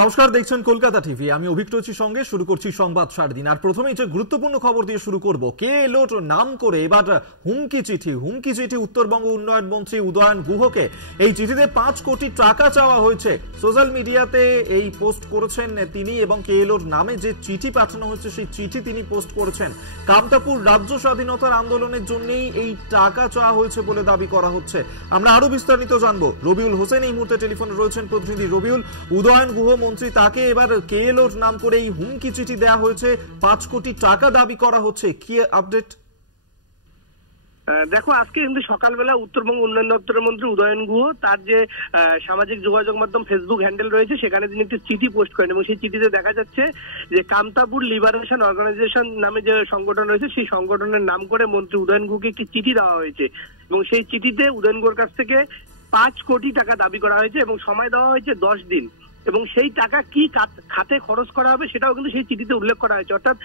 নমস্কার, দেখছেন কলকাতা টিভি। আমি অভিক রয়েছি সঙ্গে। শুরু করছি সংবাদ 7 দিন। আর প্রথমেই যে গুরুত্বপূর্ণ খবর দিয়ে শুরু করব, কে এলো নাম করে এবার হুমকি চিঠি উত্তরবঙ্গ উন্নয়ন মন্ত্রী উদয়ন গুহকে। এই চিঠিতে 5 কোটি টাকা চাওয়া হয়েছে। সোশ্যাল মিডিয়াতে এই পোস্ট করেছেন তিনি এবং কে এলোর নামে যে চিঠি পাঠানো হয়েছে সেই চিঠি তিনি পোস্ট করেছেন। কামতাপুর রাজ্য স্বাধীনতার আন্দোলনের জন্যই এই টাকা চাওয়া হয়েছে বলে দাবি করা হচ্ছে। আমরা আরো বিস্তারিত জানবো। রবিউল হোসেন এই মুহূর্তে টেলিফোনে রয়েছেন, প্রতিনিধি রবিউল। উদয়ন গুহ মন্ত্রী, তাকে এবার কেএলওর নাম করে এই হুমকি চিঠি দেওয়া হয়েছে, 5 কোটি টাকা দাবি করা হচ্ছে, কি আপডেট? দেখো, আজকে কিন্তু সকালবেলা উত্তরবঙ্গ উন্নয়ন দপ্তরের মন্ত্রী উদয়ন গুহ তার যে সামাজিক যোগাযোগ মাধ্যম ফেসবুক হ্যান্ডেল রয়েছে সেখানে তিনি একটি চিঠি পোস্ট করেন এবং সেই চিঠিতে দেখা যাচ্ছে যে কামতাপুর লিবারেশন অর্গানাইজেশন নামে যে সংগঠন রয়েছে সেই সংগঠনের নাম করে মন্ত্রী উদয়ন গুহকে একটি চিঠি দেওয়া হয়েছে এবং সেই চিঠিতে উদয়ন গুহর কাছ থেকে 5 কোটি টাকা দাবি করা হয়েছে এবং সময় দেওয়া হয়েছে 10 দিন। এবং সেই টাকা কি খাতে খরচ করা হবে সেটাও কিন্তু সেই চিঠিতে উল্লেখ করা হয়েছে। অর্থাৎ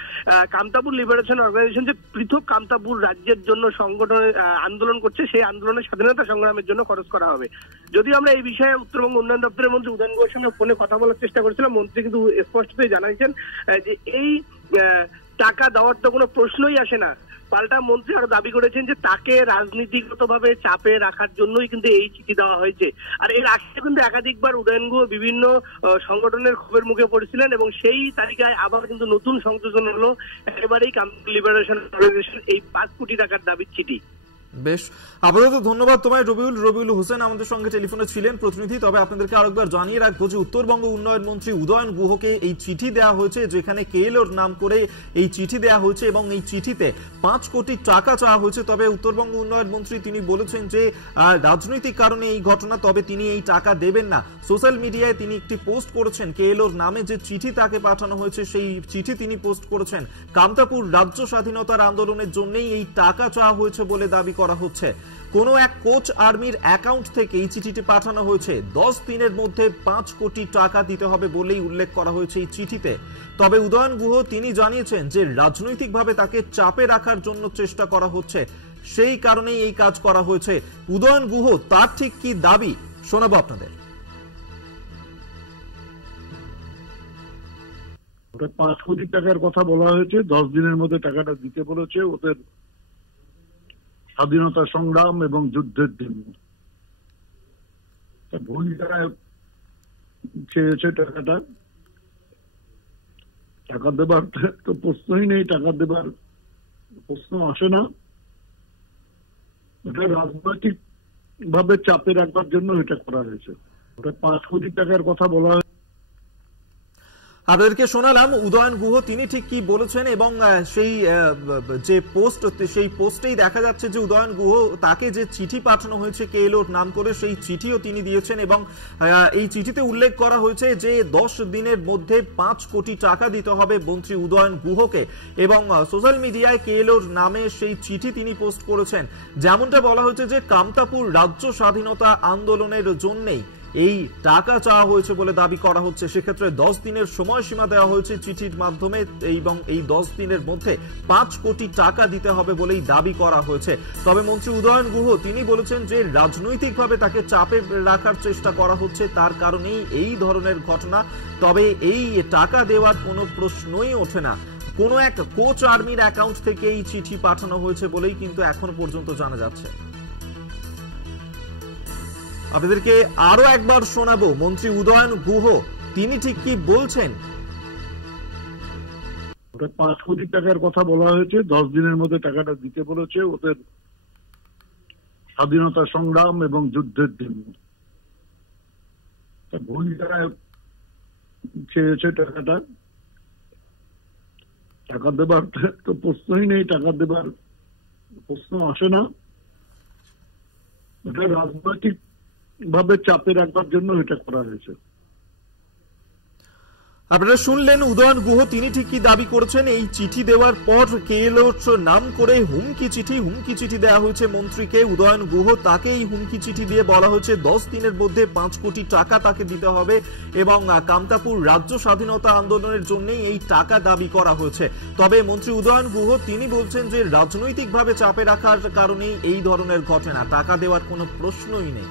কামতাপুর লিবারেশন অর্গানাইজেশন যে পৃথক কামতাপুর রাজ্যের জন্য সংগঠন আন্দোলন করছে, সেই আন্দোলনের স্বাধীনতা সংগ্রামের জন্য খরচ করা হবে। যদিও আমরা এই বিষয়ে উত্তরবঙ্গ উন্নয়ন দপ্তরের মন্ত্রী উদয়ন গুহের সঙ্গে ফোনে কথা বলার চেষ্টা করেছিলাম, মন্ত্রী কিন্তু স্পষ্টতই জানাইছেন যে এই টাকা দেওয়ার তো কোনো প্রশ্নই আসে না। পাল্টা মন্ত্রী আরো দাবি করেছেন যে তাকে রাজনীতিগতভাবে চাপে রাখার জন্যই কিন্তু এই চিঠি দেওয়া হয়েছে। আর এর আগে কিন্তু একাধিকবার উদয়ন গুহ বিভিন্ন সংগঠনের ক্ষোভের মুখে পড়েছিলেন এবং সেই তালিকায় আবার কিন্তু নতুন সংযোজন হলো একেবারেই কামতাপুর লিবারেশন অর্গানাইজেশন এই 5 কোটি টাকার দাবির চিঠি। বেশ, আপাতত ধন্যবাদ তোমায় রবিউল হোসেন আমাদের সঙ্গে টেলিফোনে ছিলেন প্রতিনিধি। তবে আপনাদেরকে আরেকবার জানিয়ে রাখবো যে উত্তরবঙ্গ উন্নয়ন মন্ত্রী উদয়ন গুহকে এই চিঠি দেওয়া হয়েছে, যেখানে কেএলওর নাম করে এই চিঠি দেওয়া হয়েছে এবং এই চিঠিতে 5 কোটি টাকা চাওয়া হয়েছে। তবে উত্তরবঙ্গ উন্নয়ন মন্ত্রী তিনি বলেছেন যে রাজনৈতিক কারণে এই ঘটনা, তবে তিনি এই টাকা দেবেন না। সোশ্যাল মিডিয়ায় তিনি একটি পোস্ট করেছেন, কেএলওর নামে যে চিঠি তাকে পাঠানো হয়েছে সেই চিঠি তিনি পোস্ট করেছেন। কামতাপুর রাজ্য স্বাধীনতার আন্দোলনের জন্যই এই টাকা চাওয়া হয়েছে বলে দাবি করা হচ্ছে। কোন এক কোচ আর্মির অ্যাকাউন্ট থেকে এই চিঠিটি পাঠানো হয়েছে। 10 দিনের মধ্যে 5 কোটি টাকা দিতে হবে বলেই উল্লেখ করা হয়েছে এই চিঠিতে। তবে উদয়ন গুহ তিনি জানিয়েছেন যে রাজনৈতিকভাবে তাকে চাপে রাখার জন্য চেষ্টা করা হচ্ছে, সেই কারণেই এই কাজ করা হয়েছে। উদয়ন গুহ তার ঠিক কি দাবি শোনাবো আপনাদের। 5 কোটি টাকার কথা বলা হয়েছে, 10 দিনের মধ্যে টাকাটা দিতে বলেছে। ওদের স্বাধীনতা সংগ্রাম এবং যুদ্ধের দিন ভূমিকা চেয়েছে টাকা দেবার তো প্রশ্নই নেই, টাকা দেবার প্রশ্ন আসে না। এটা রাজনৈতিক ভাবে চাপে রাখবার জন্য এটা করা হয়েছে। ওটা 5 কোটি টাকার কথা বলা হয়েছে। আপনাদেরকে শোনালাম উদয়ন গুহ তিনি ঠিক কি বলেছেন এবং সেই যে পোস্ট, সেই পোস্টেই দেখা যাচ্ছে যে উদয়ন গুহ তাকে যে চিঠি পাঠানো হয়েছে কেএলওর নাম করে সেই চিঠিও তিনি দিয়েছেন এবং এই চিঠিতে উল্লেখ করা হয়েছে যে 10 দিনের মধ্যে 5 কোটি টাকা দিতে হবে মন্ত্রী উদয়ন গুহকে এবং সোশ্যাল মিডিয়ায় কেএলওর নামে সেই চিঠি তিনি পোস্ট করেছেন। যেমনটা বলা হয়েছে যে কামতাপুর রাজ্য স্বাধীনতা আন্দোলনের জন্যই এই টাকা চাওয়া হয়েছে বলে দাবি করা হচ্ছে। সেক্ষেত্রে 10 দিনের সময়সীমা দেওয়া হয়েছে চিঠির মাধ্যমে এবং এই 10 দিনের মধ্যে 5 কোটি টাকা দিতে হবে বলেই দাবি করা হয়েছে। তবে মন্ত্রী উদয়ন গুহ তিনি বলেছেন যে রাজনৈতিকভাবে তাকে চাপে রাখার চেষ্টা করা হচ্ছে, তার কারণেই এই ধরনের ঘটনা। তবে এই টাকা দেওয়ার কোনো প্রশ্নই ওঠে না। কোনো এক কোচ আর্মির অ্যাকাউন্ট থেকে এই চিঠি পাঠানো হয়েছে বলেই কিন্তু এখনো পর্যন্ত জানা যাচ্ছে। আপনাদেরকে আরো একবার শোনাবো মন্ত্রী উদয়ন গুহ তিনি ঠিক কি বলছেন। 5 কোটি টাকার কথা বলা হয়েছে, 10 দিনের মধ্যে টাকাটা দিতে বলেছে। ওদের স্বাধীনতা সংগ্রাম এবং যুদ্ধের দিন ভূমিকা চেয়েছে টাকা দেবার তো প্রশ্নই নেই, টাকা দেবার প্রশ্ন আসে না। এটা রাজনৈতিক ভাবে চাপে রাখবার জন্য এটা করা হয়েছে। আপনারা শুনলেন উদয়ন গুহ তিনি ঠিক কি দাবি করেছেন। এই চিঠি দেওয়ার পর কেএলওর নাম করে হুমকি চিঠি দেওয়া হয়েছে মন্ত্রীকে। উদয়ন গুহ তাকে এই হুমকি চিঠি দিয়ে বলা হয়েছে 10 দিনের মধ্যে 5 কোটি টাকা তাকে দিতে হবে এবং কামতাপুর রাজ্য স্বাধীনতা আন্দোলনের জন্যই এই টাকা দাবি করা হয়েছে। তবে মন্ত্রী উদয়ন গুহ তিনি বলছেন যে রাজনৈতিকভাবে চাপে রাখার কারণেই এই ধরনের ঘটনা, টাকা দেওয়ার কোনো প্রশ্নই নেই।